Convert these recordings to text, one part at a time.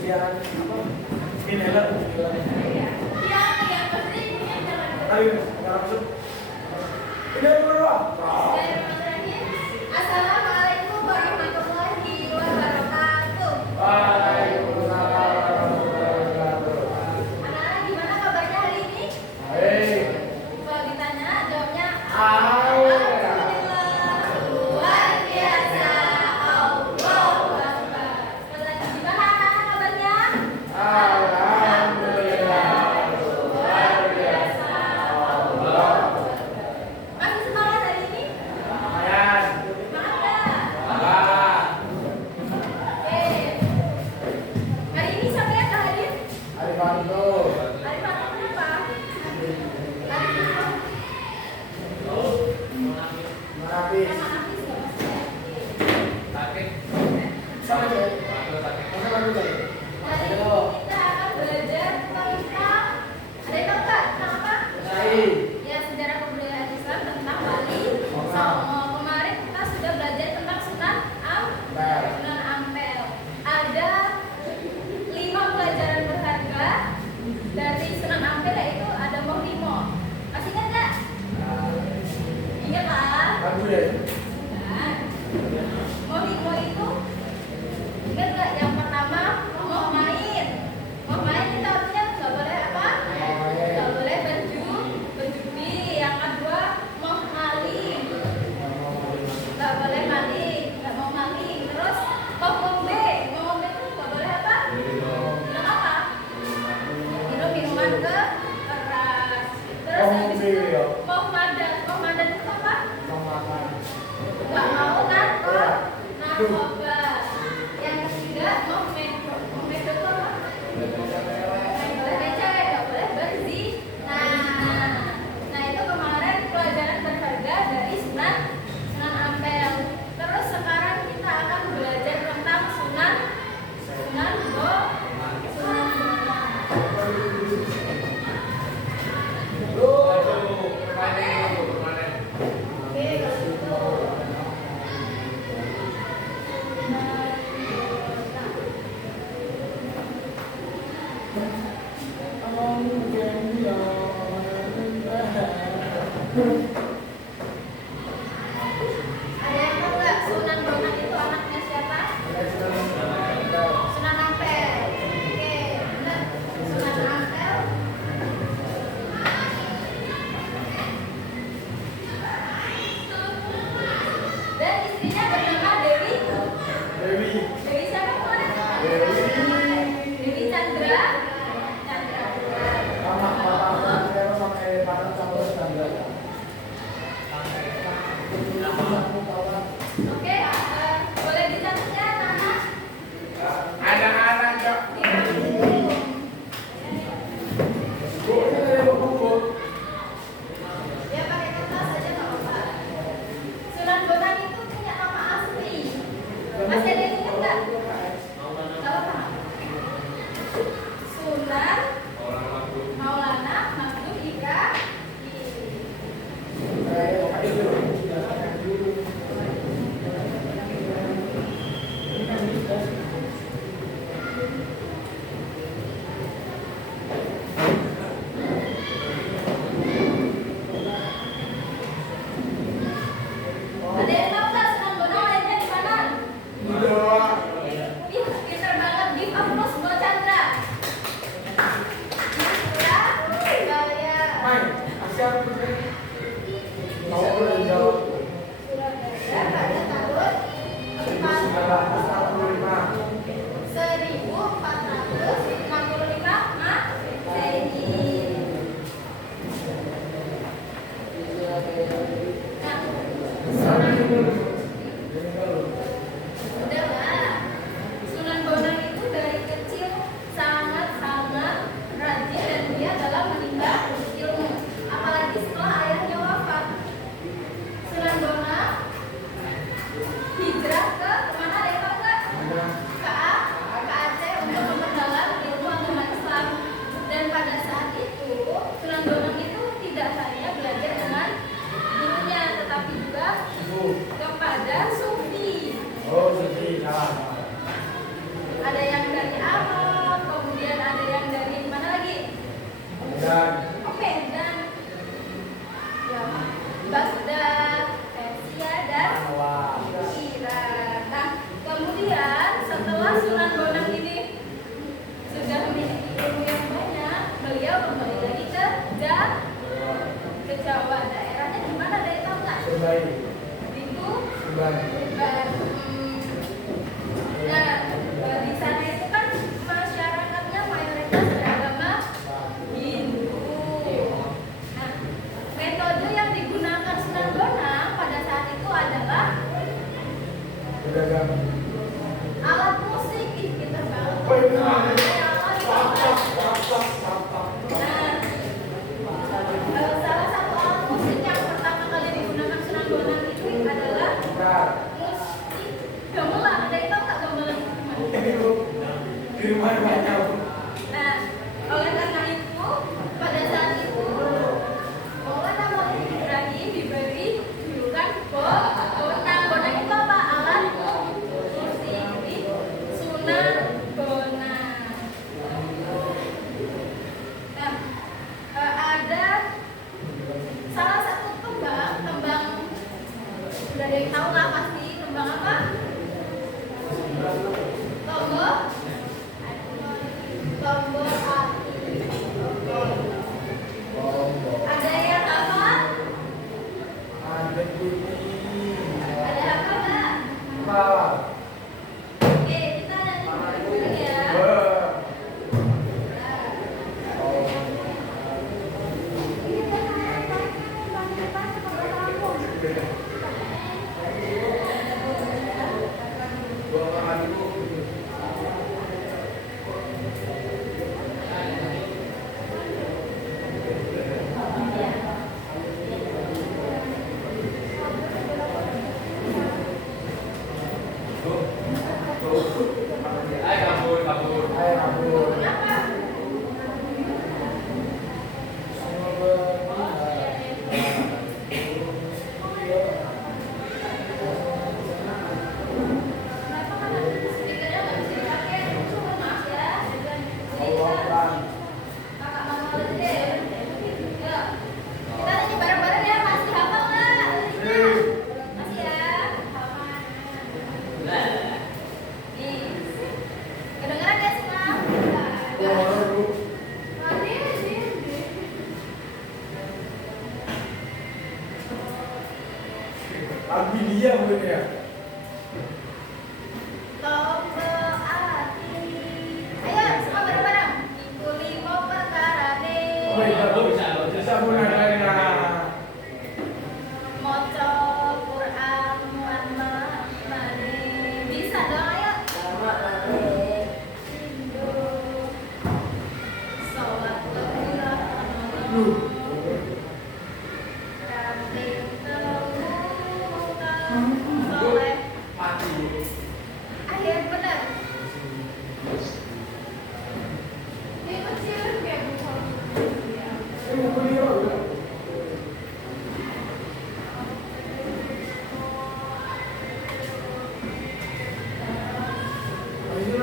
persediaan apa? Inhaler. Iya, yang penting jangan. Ayo, nggak masuk. Ini berapa? Assalamualaikum warahmatullahi wabarakatuh. Waalaikumsalam warahmatullahi wabarakatuh. Anak-anak gimana kabarnya hari ini? Baik. Kalau ditanya jawabnya Alhamdulillah. luar biasa. Allahu Akbar. Sekali lagi, gimana anak-anak kabarnya? Alhamdulillah. Luar biasa. Allah. Masih semangat hari ini? Lumayan. Semangat nggak? Allah. Oke. Hari ini siapa yang nggak hadir? Arifanto. Hari Minggu kenapa? Hari Minggu. Merapi. Sama Hafiz nggak Mas? Sama aja. Masa baru tadi? Hari ini kita akan belajar tentang, ada yang tahu nggak tentang apa? Said. Ya, sejarah kebudayaan Islam tentang Bali. Sama kemarin kita sudah belajar tentang Sunan Ampel. Ada 5 pelajaran berharga dari Sunan Ampel, yaitu ada Mohrimo. Masih ingat nggak? Ingat lah. Bagus deh. Nah, Mohrimo itu ingat nggak? Yang pertama mau main. Mau main itu artinya nggak boleh apa? Nggak boleh berjudi. Yang kedua mau maling. Nggak boleh maling. Nggak mau maling. Terus mau ngombe. Mau ngombe itu nggak boleh apa? Minum apa? Minum minuman keras. Terus habis itu mau madan. Mau madan itu apa? Nggak mau narkoba. Yang ketiga mau medo. Medo itu apa? Nggak boleh becek, nggak boleh berzina. Nah itu kemarin pelajaran berharga dari Sunan Ampel. Terus sekarang kita akan belajar tentang Sunan Bonang. Oke, kalau gitu. Ada yang tahu nggak Sunan Bonang itu anaknya siapa? Sunan Ampel. Oke, benar. Sunan Ampel. Dan istrinya bernama Dewi. Dewi siapa kemarin? Dewi Chandra. Oke, boleh dicatatnya Nana? Anak-anak ya. Ya pakai kertas aja nggak apa-apa. Sunan Bonang itu punya nama asli. Masih ada yang ingat nggak? Nggak apa-apa. Sunan Maulana Maghdum Ibrahim. Ada yang tahu nggak Sunan Bonang lahirnya di mana? Ih, pinter banget. Give a plus buat Chandra. Surabaya. Surabaya pada tahun 1465 Masehi. Udahlah. Sunan Bonang itu dari kecil sangat-sangat rajin dan dia dalam menimba ilmu. Apalagi setelah ayahnya wafat. Sunan Bonang hijrah ke mana, ada yang tahu Di rumah banyak. Nah, oleh karena itu, pada saat itu Maulana Maulid Ibrahim diberi julukan bonang. Bonang itu apa? Alat musik sunan bonang. Nah, ada salah satu tembang udah ada yang tahu nggak pasti tembang apa? Tombol hati. Ada yang apa? Ada putih. Ada apa, Mbak? Apa? Oke, kita ada lagi ya. Kenapa? Kenapa kan stikernya nggak bisa dipakai? Maaf ya. Jadi kita kakak mama aja deh. Yuk. Kita nyanyi bareng-bareng ya. Masih hafal nggak? Masih ya. Hafal. Nih. Kedengeran ya semua? Abi dia mungkin ya. Tombol hati. Ayo semua bareng-bareng. Iku limo perkarane. Oh iya, bisa bunanya. Moco Quran lan mane. Bisa dong ayo. Indo. Salat Lu. Kaping telu soleh. Akhir bener. Ini kecil kayak bukan. Ini mau dia. Ini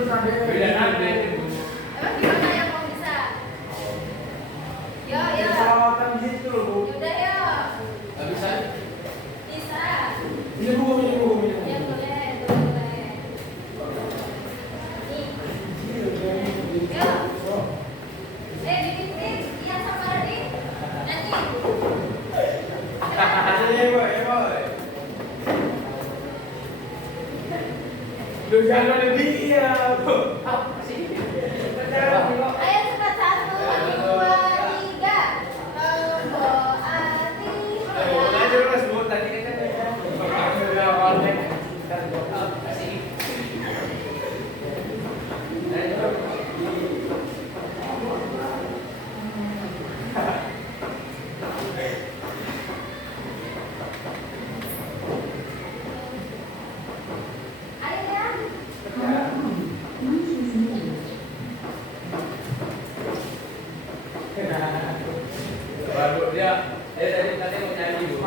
tadi. Emang gimana yang mau bisa? Yo yo. Salawatan gitu loh, Bu. Yaudah yo. Bisa. Ini Bu. Ya boleh, boleh. Nih. Yo. Dikit-dikit. Iya sama Radit. Nyanyi. Lu jangan lebih ya, Bu. Ayo cepat 1, 2, 3. Tombol hati. Ayo ya.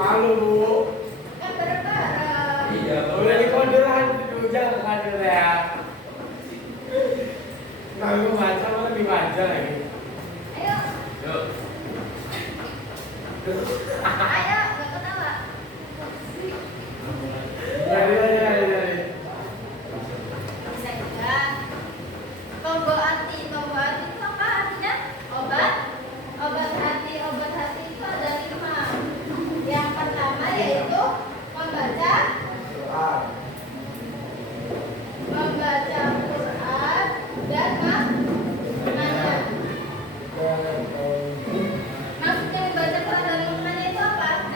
Malu, Bu. Kan bareng-bareng. Udah di konderan itu jangan kader ya. Nah, lu baca malah lebih baca lagi. Ayo. Ayo, nggak ketawa. Jadi. Bisa juga. Tombol hati itu apa artinya? Obat. Obat hati itu ada 5. Yang pertama yaitu membaca Quran dan maknanya. Maksudnya membaca Quran dan maknanya itu apa?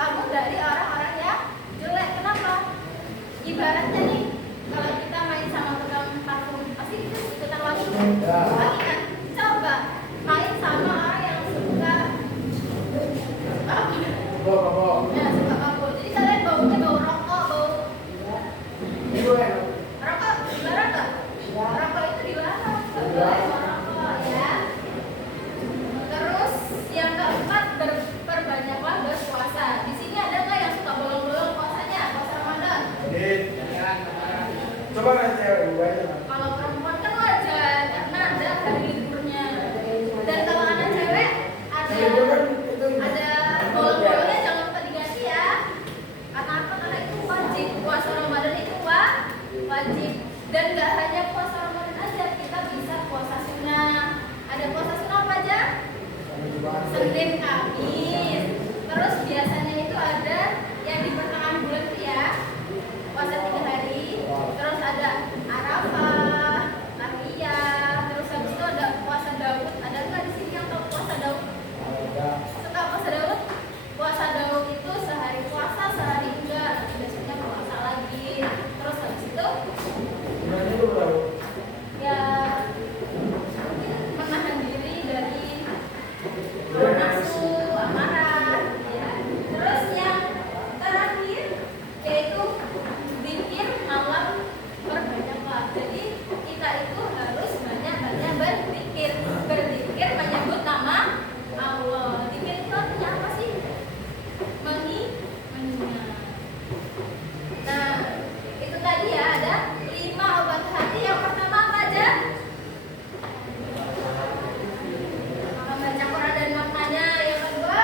kamu dari orang-orang yang jelek. Kenapa? Ibaratnya nih, kalau kita main sama tukang parfum, pasti kita ikutan wangi. Wangi kan? Coba main sama orang yang suka ya, suka mabuk. Jadi kalian baunya bau rokok, rokok dilarang nggak? Rokok itu dilarang, nggak boleh merokok ya. Terus yang keempat, perbanyaklah berpuasa. Di sini ada nggak yang suka bolong-bolong puasanya, puasa Ramadan? Coba nanti Kalau perempuan kan wajar karena ada hari liburnya. Dan kalau anak cewek ada bolong-bolongnya, jangan lupa diganti ya. Karena apa? Karena itu wajib. Puasa Ramadan itu wajib. Dan nggak hanya puasa Ramadan aja, kita bisa puasa sunnah. Ada puasa sunnah apa aja? Senin, Kamis. Terus biasanya itu ada yang di pertengahan bulan itu ya, puasa 3 hari. Terus ada Arafah, Tarwiyah. Terus habis itu ada puasa Daud. Ada nggak di sini yang tahu puasa Daud? Suka puasa Daud? Puasa Daud itu sehari puasa, sehari enggak. Besoknya puasa lagi. Terus habis itu ya mungkin menahan diri dari nafsu, amarah ya. Terus yang terakhir yaitu zikir malam perbanyaklah. Jadi kita itu harus banyak-banyak berzikir menyebut nama Allah. Zikir itu artinya apa sih? Mengingat. Nah, itu tadi ya, ada 5 obat hati. Yang pertama apa aja? Membaca Quran dan maknanya. Yang kedua,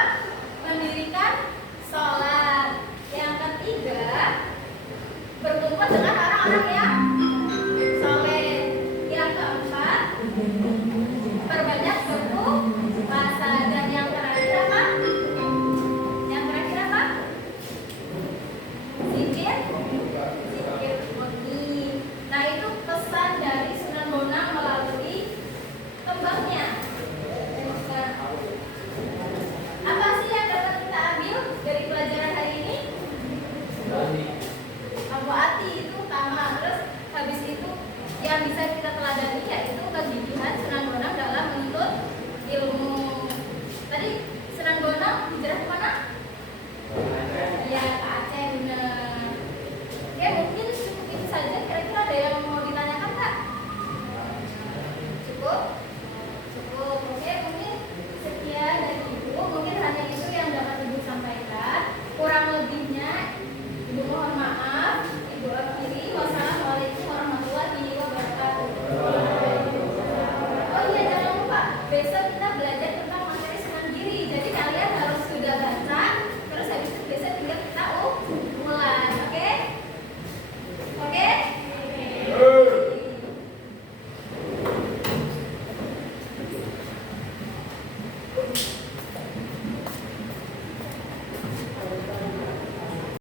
mendirikan sholat. Yang ketiga, berkumpul dengan orang-orang yang soleh. Yang keempat, perbanyak berpuasa. Dan yang terakhir apa? Yang terakhir apa? Zikir murni. Nah, itu pesan dari Sunan Bonang melalui kembangnya. Apa sih yang dapat kita ambil dari pelajaran hari ini? Abu Ati itu utama. Terus habis itu yang bisa kita teladani yaitu kegigihan Sunan Bonang dalam menuntut ilmu. Tadi Sunan Bonang hijrah kemana? Ya, ke Aceh, benar. Oke, mungkin cukup itu saja. Kira-kira ada yang mau ditanyakan Kak? Cukup? Cukup. Oke, mungkin sekian dari Ibu. Mungkin hanya itu yang dapat Ibu sampaikan. Kurang lebihnya Ibu mohon maaf. Ibu akhiri. Wassalamualaikum warahmatullahi wabarakatuh. Oh iya, jangan lupa besok kita belajar tentang materi Sunan Giri. Jadi kalian harus sudah baca. Terus habis itu besok tinggal kita ulang. Oke? Oke? Oke.